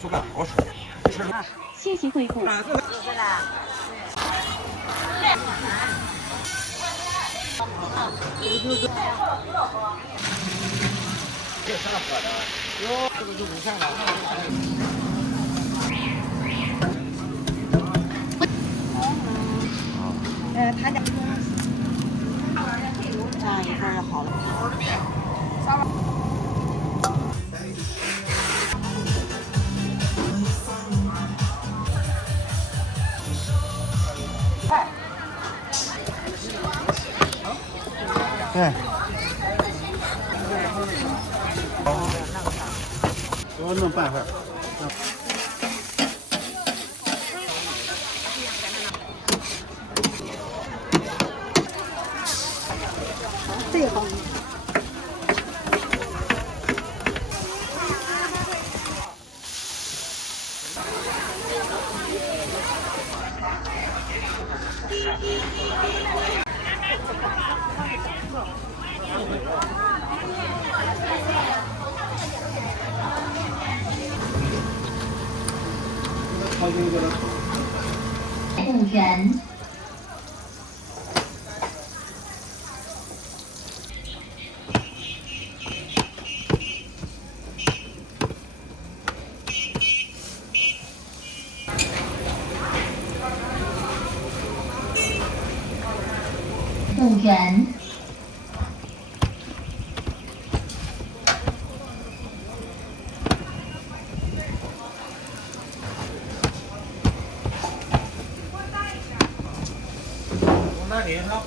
说吧，好吃。谢谢惠顾。这啥喝的？哟，这个就不看了。他家这样一份就好了。对。我弄半份。这个好。动员。动员。那里呢？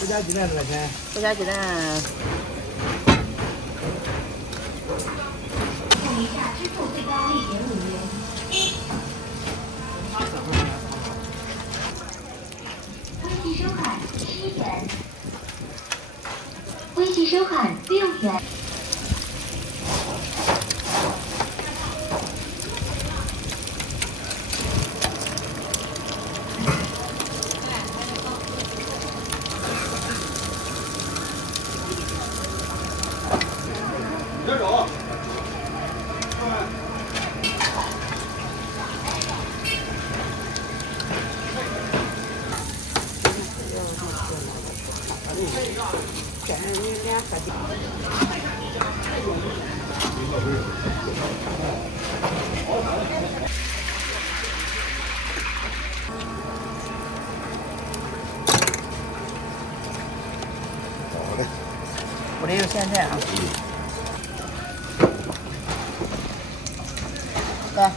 这家鸡蛋多少钱？这家鸡蛋。等一下，支付最高1.5元。微信收款7元。微信收款6元。这种。好嘞。我这有现在啊。来。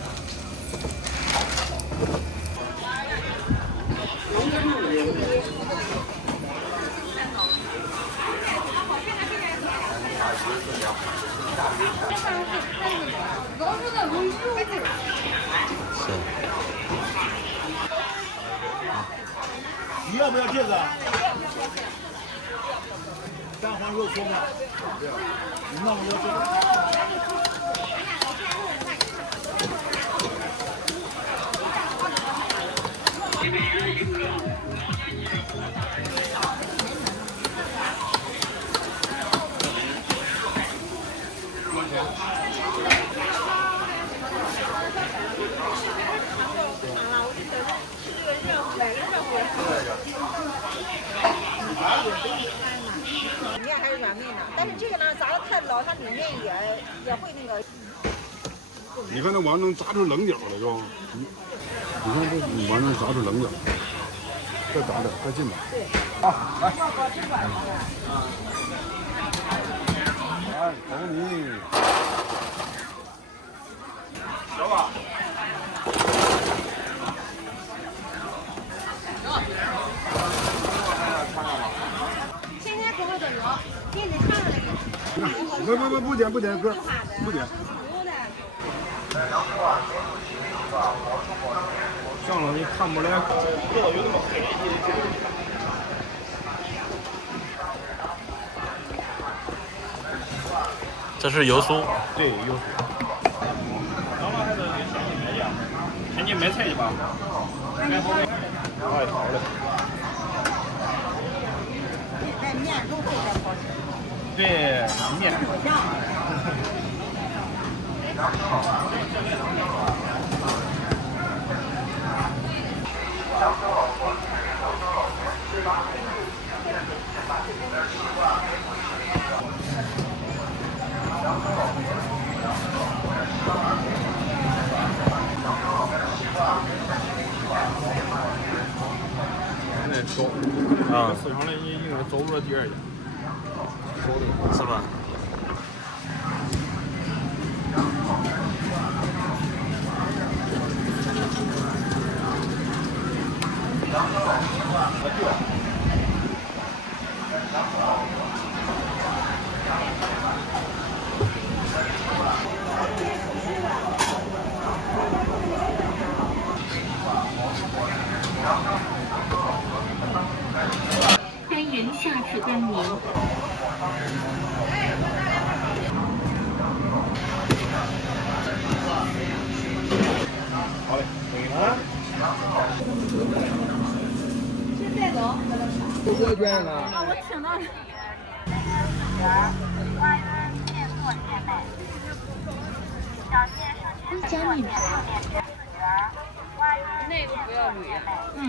你要不要这个？蛋黄肉松吗？你那么多这个。面还是软面的，但是这个呢炸的太老，它里面也会那个。你看那玩意能炸出棱角来是吧？你看这玩意能炸出棱角，再炸点，再近点。对。啊，来。哎，等你。小马。现在口味都有，电子烫的那个。不点，哥，不点。上了你看不来。这是油酥。对，有。看你买菜去吧。买好的。哎，好嘞。那面都会在好吃。对，面。现在少，啊，市场的应该找不着第二家，是吧？欢迎下次光临。好嘞，啊。带走。多捐呢。啊，我听到了。加密。那个不要捋。嗯。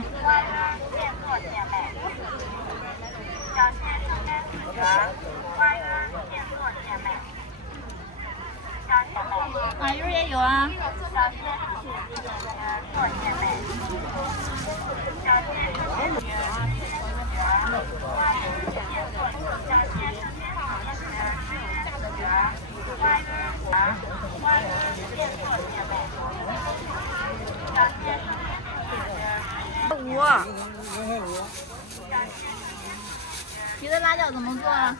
啊，一会儿也有啊。你的辣椒怎么做啊？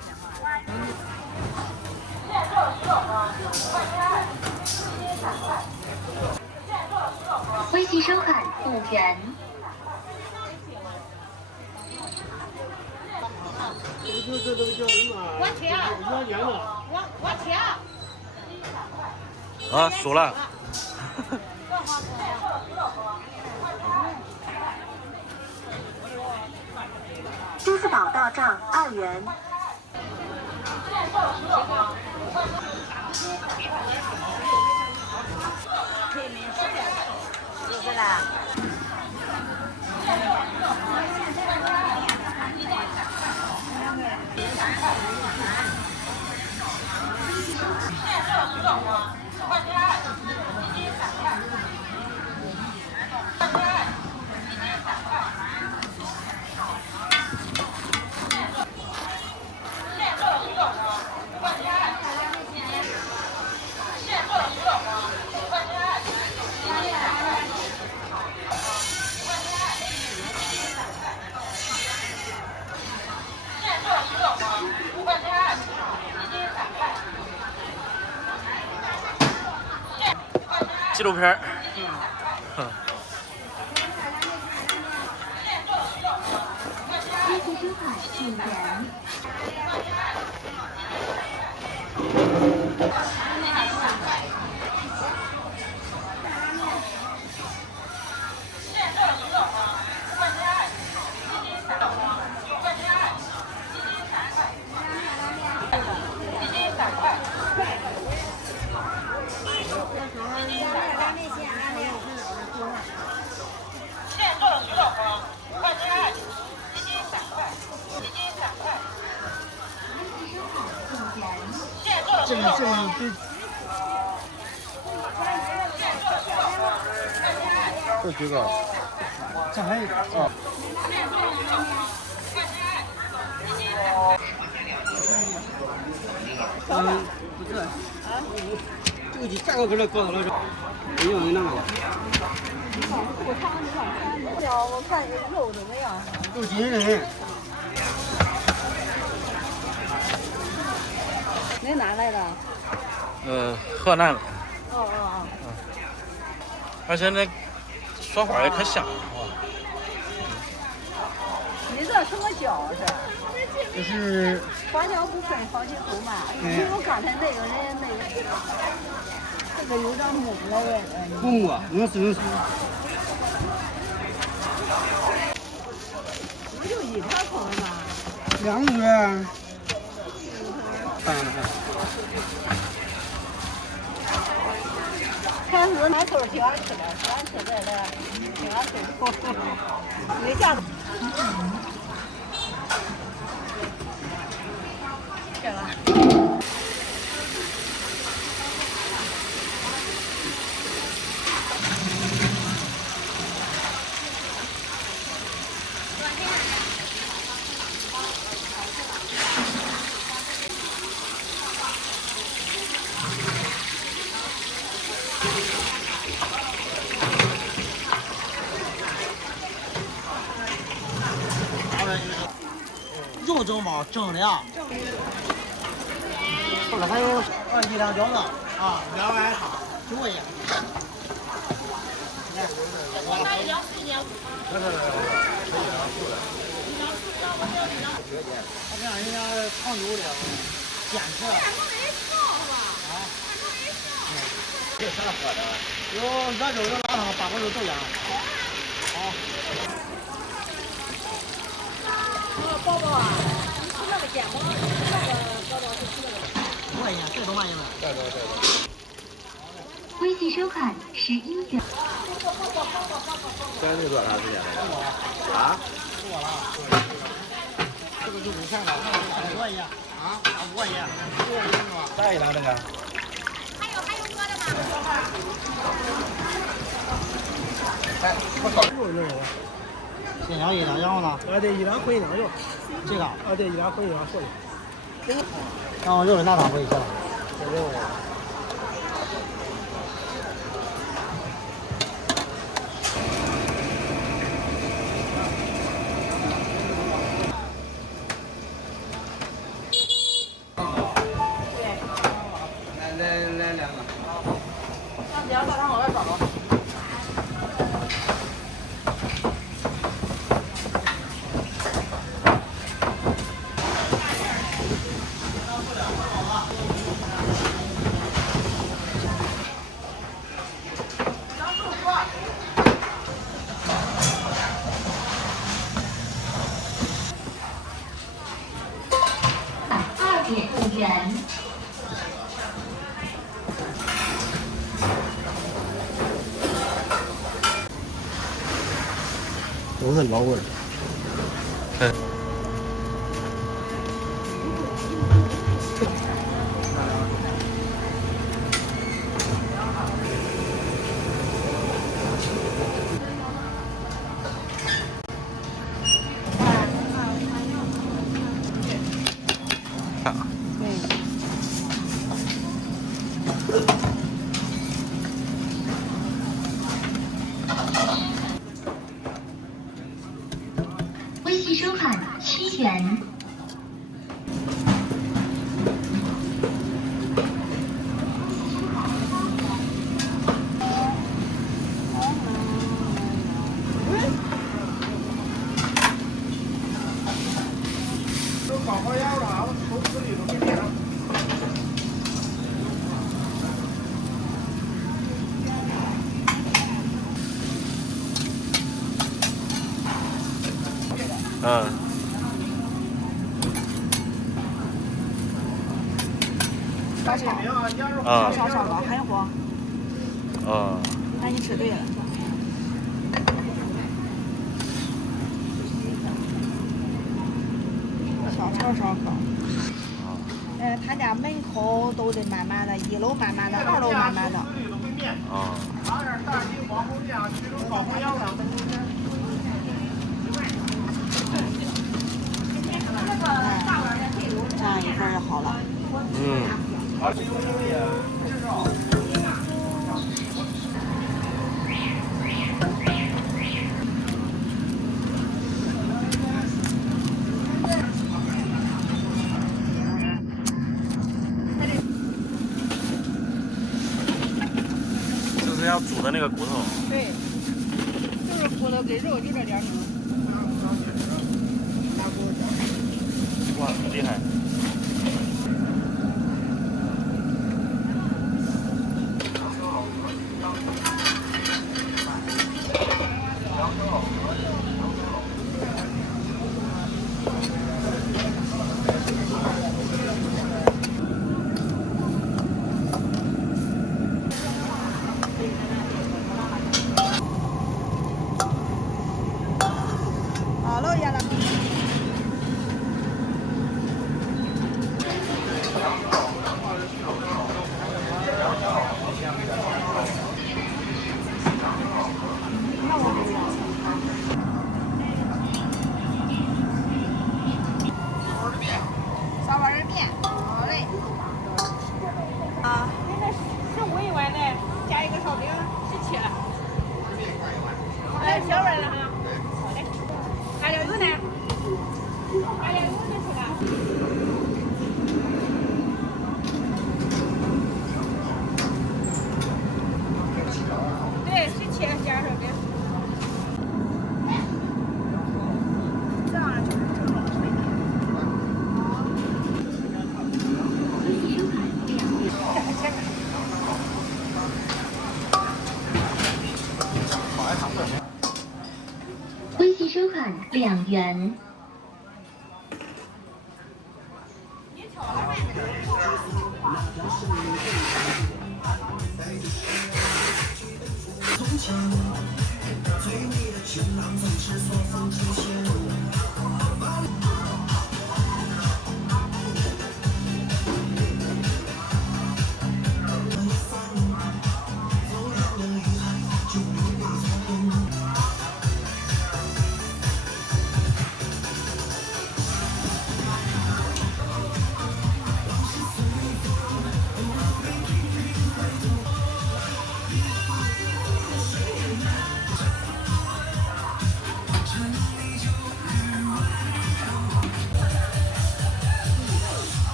微信收看5元。啊，输了。支付宝到账2元。就是啦。纪录片儿。微信收看5元。这几个，这还有啊。不是，这个价格可是高到了这，一样的那个。我看你往看不了，我看这肉怎么样？够新鲜。你哪来的？河南的。哦。而且那说话也可香了。你这什么椒是？就是花椒不分好几口嘛，因为我刚才那个人这个有点木了木啊，能吃。不就一盘空吗？2个。看是那头挺好吃的，咱吃这的挺好吃的，一下子。这个。肉蒸包蒸的啊。后来还有1两饺子啊，2碗汤，9块钱。他这样人家长久的坚持。啊。有啥喝的？有热粥，有辣汤，8锅肉豆浆。好。包包啊，你吃那个煎包，那个包包是吃那个。5块钱，这多嘛意思？对。微信收看11元。这个多长时间了？啊？多了。这个就5块了，5块钱啊，5块钱。再一两这个。还有多的吗？哎，我烧肉有。先要1两，然后呢？对，1两混1两肉。这个？对，1两混1两瘦的。然后肉的哪汤回去了？这肉。来2个。上家大肠往外找。2.5元。都是老味儿。微信收看7元。都搞好样了，我投资里都没变。烧烧，烧了，还有火。那你吃对了。小炒烧烤。他家门口都得满满的，1楼满满的，2楼满满的。拿点大鸡、黄喉酱、衢州烤花羊了。这样一份就好了。就是要煮的那个骨头。对，就是骨头跟肉就这点儿。哇，很厉害。好了，呀了。烧碗儿面，好嘞。啊，那个15一碗的，加一个烧饼，17了。来小碗了哈。好嘞。大料酒呢？大料酒就是了。对，17加烧饼。这样就是正好脆的。微信收款2元。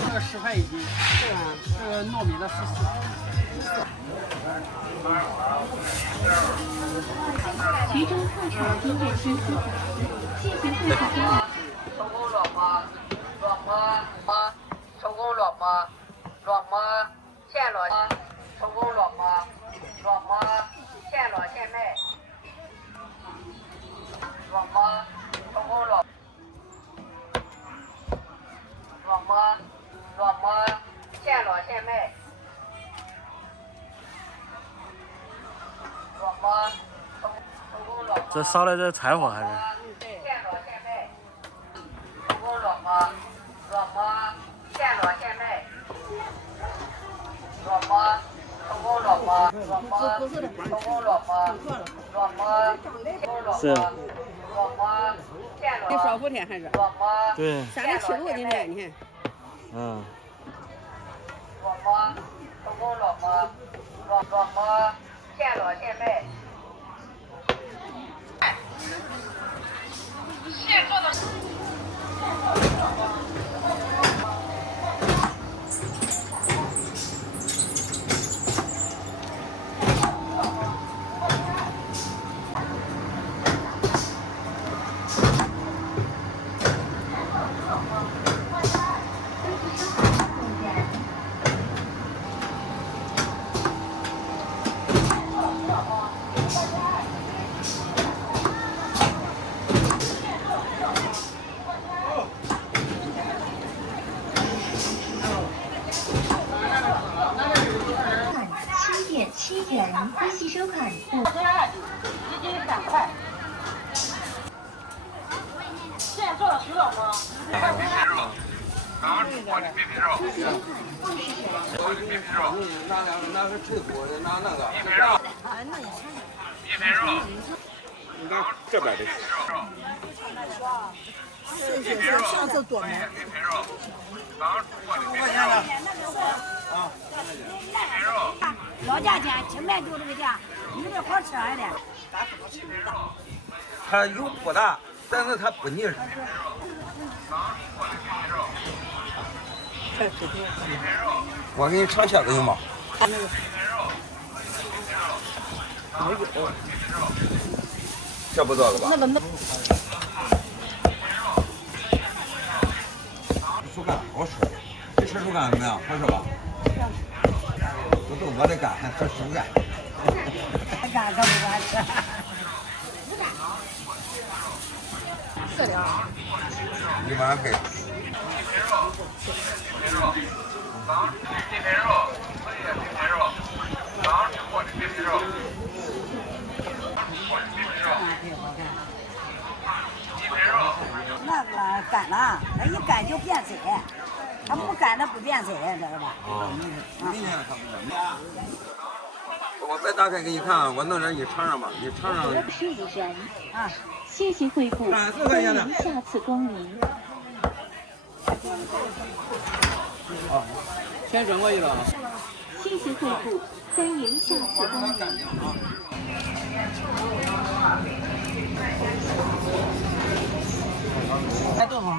这个10块一斤，这个糯米的14。衢州特产音乐厅4小时，谢谢会考编。成功落寞，落寞么，成功落寞，落寞现落，成功落寞，落寞现落现卖，落寞成功落，落寞落寞现落现卖，落寞成功落。这烧的这柴火还是？现落现卖。成功落寞，落寞现落现卖，落寞成功落寞，落寞成功落寞，落寞成功落是。落寞现落。少福田还是？落寞。对。3.7度今天，你看。嗯。落寞成功落寞，落寞现落现卖。现做的。7元，微信收款5。1斤3块。现在做了10种吗？面皮肉，刚煮过的面皮肉。面皮肉。那是脆骨的，那个。面皮肉。面皮肉。拿这边的。谢谢，下次多买。老价钱，清迈就这个价，你这好吃还得。它油不大，但是它不腻实。我给你尝蝎子行吗？没有。这不做了吧？树干好吃，你吃树干怎么样？好吃吧？不是我的干，还吃树干。干可不管吃。是的。你晚上给。那个干了，它一干就变色，它不干它不变色，知道吧？明天它不我再打开给你看，我弄点你尝尝吧，你尝尝。15人啊，谢谢惠顾，欢迎下次光临。啊，先转过去了。谢谢惠顾，欢迎下次光临。来豆腐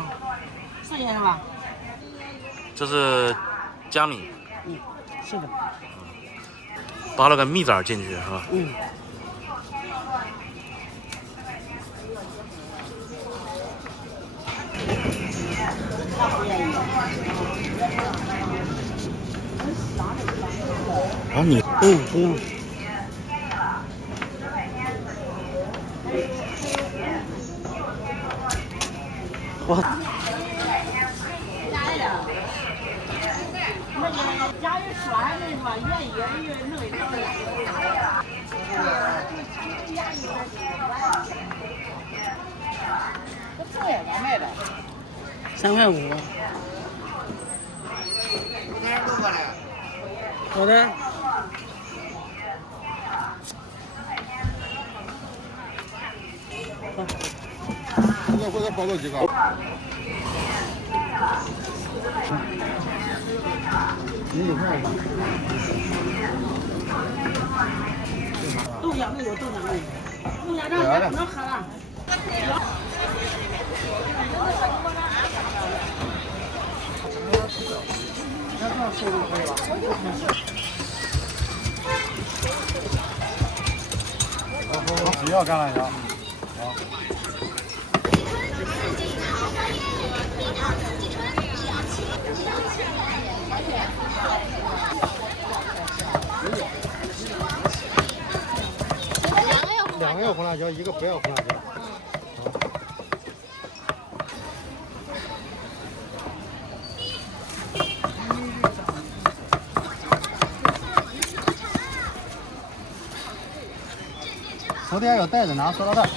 ，4斤是吧？这是江米，是的。扒了个蜜枣进去是吧？嗯。啊你不用。我。家人说还是说愿意弄一点。这也能卖的？3块5。好的。现在回来包了几个？豆浆没有，豆浆没有，豆浆这也不能喝了。只要橄榄油。2个要红辣椒，1个不要红辣椒。手底下有袋子，拿塑料袋。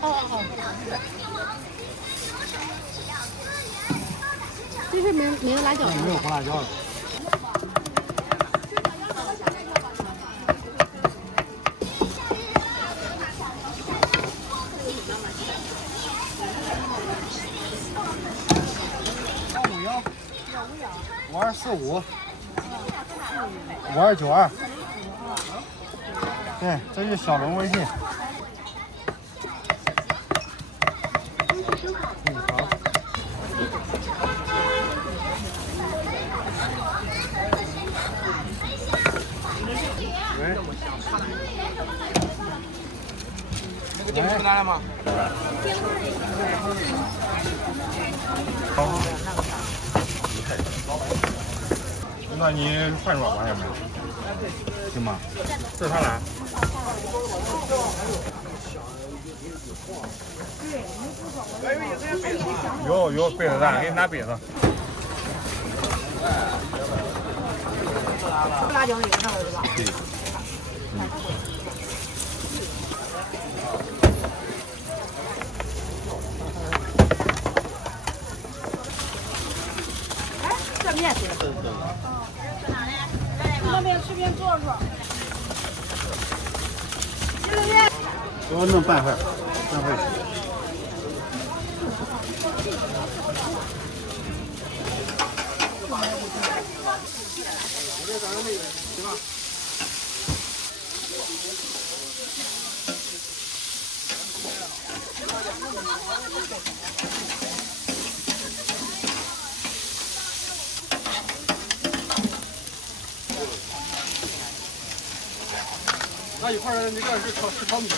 好。这是没有辣椒。没有红辣椒的。5245，5292。对，这是小龙微信。好。喂。那个电瓶拿来吗？那你换软吧，要不然行吗？这啥来？有杯子蛋，给你拿杯子。辣椒那个上了是吧？对。这面是。那边随便坐坐。这个面。给我弄半份，半份。那一块儿那个是炒米的。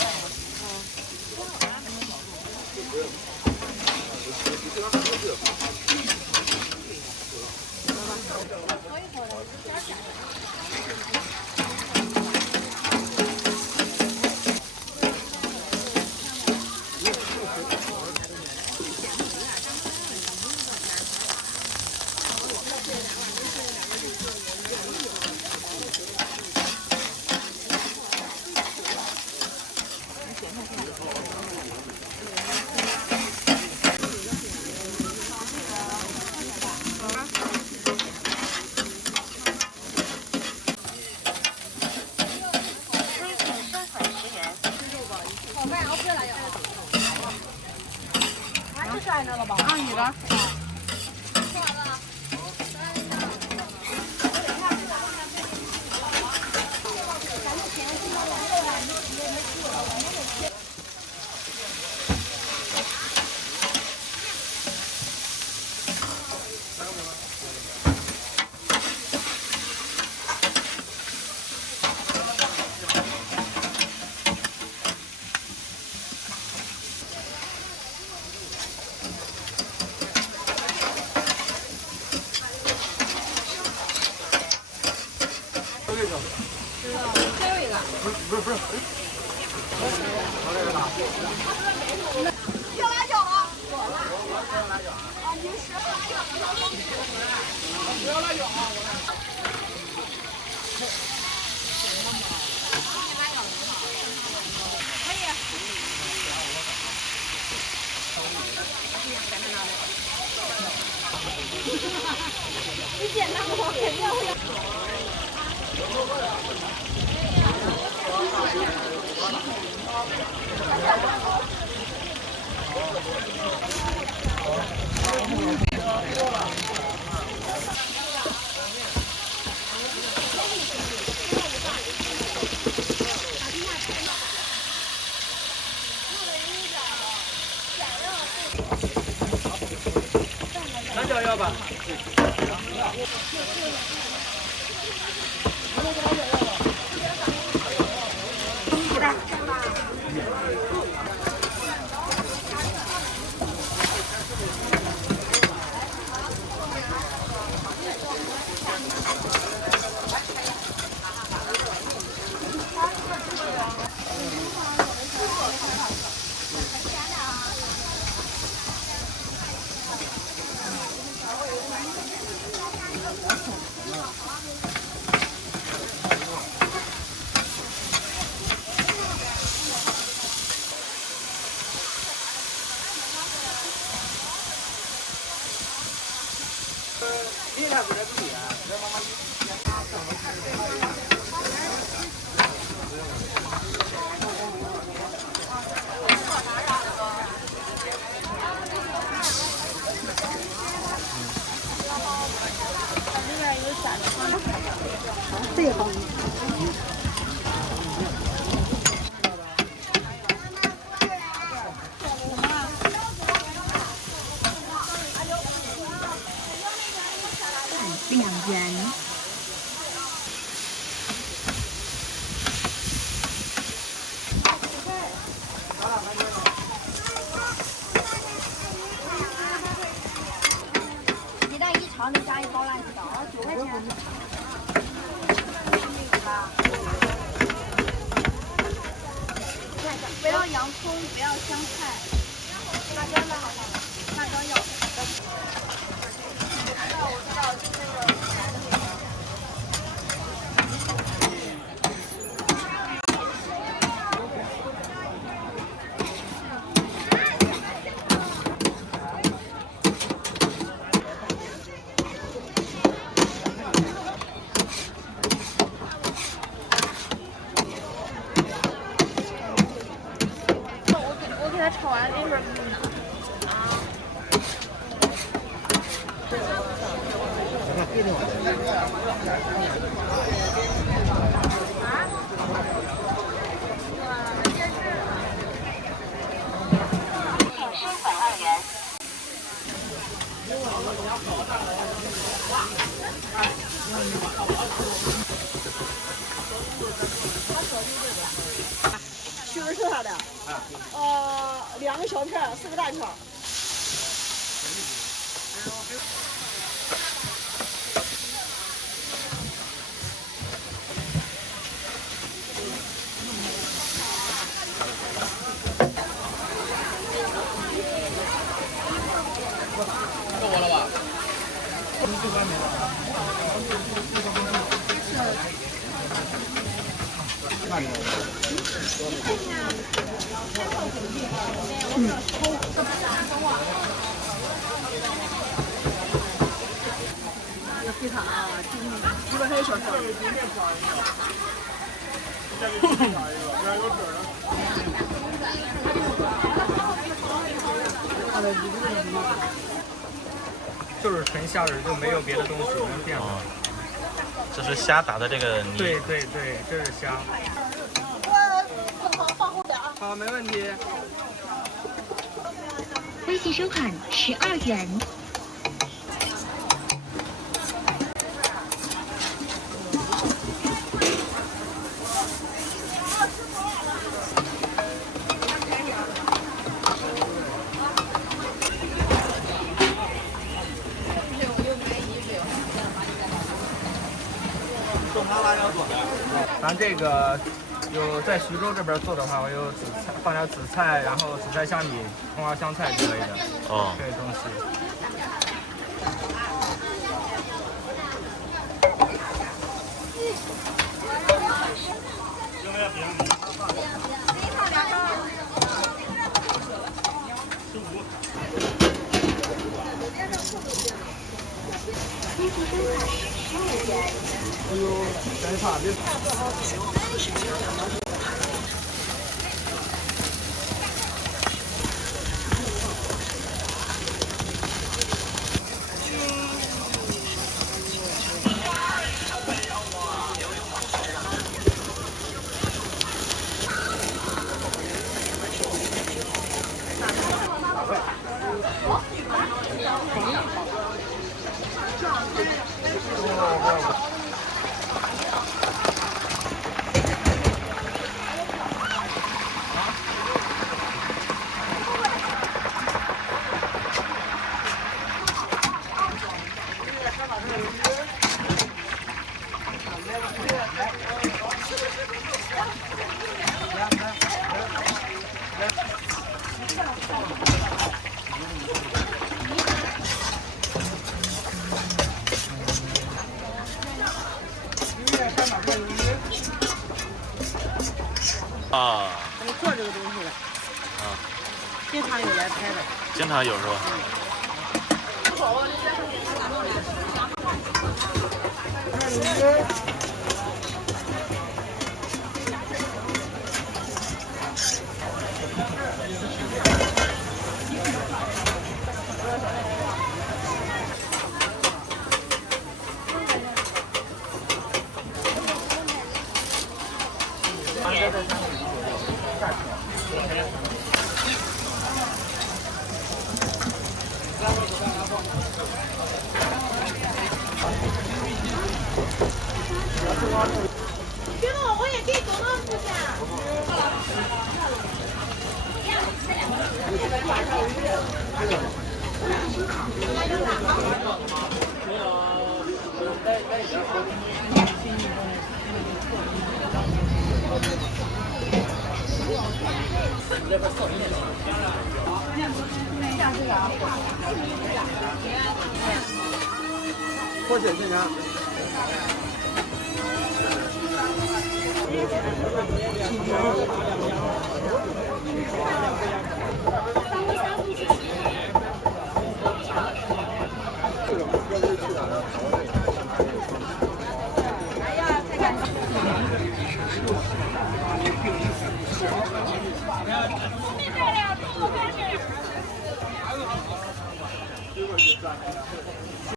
不要洋葱，不要香菜，辣椒呢？好像辣椒有。我知道，就是那个。去的是他的。2个小片，4个大片。够我了吧？非常啊，基本上有小事。就是纯虾仁，就没有别的东西能变的。这是虾打的这个泥。对对对，这是虾。放后点啊。好，没问题。微信收款12元。咱这个有在徐州这边做的话，我有紫菜，放点紫菜，然后紫菜虾米、葱花香菜之类的。哦，这些东西。哎呦，真差别。啊，我做这个东西了。啊，经常有来拍的。经常有是吧？别动，我也可以走到这下。多少钱呢？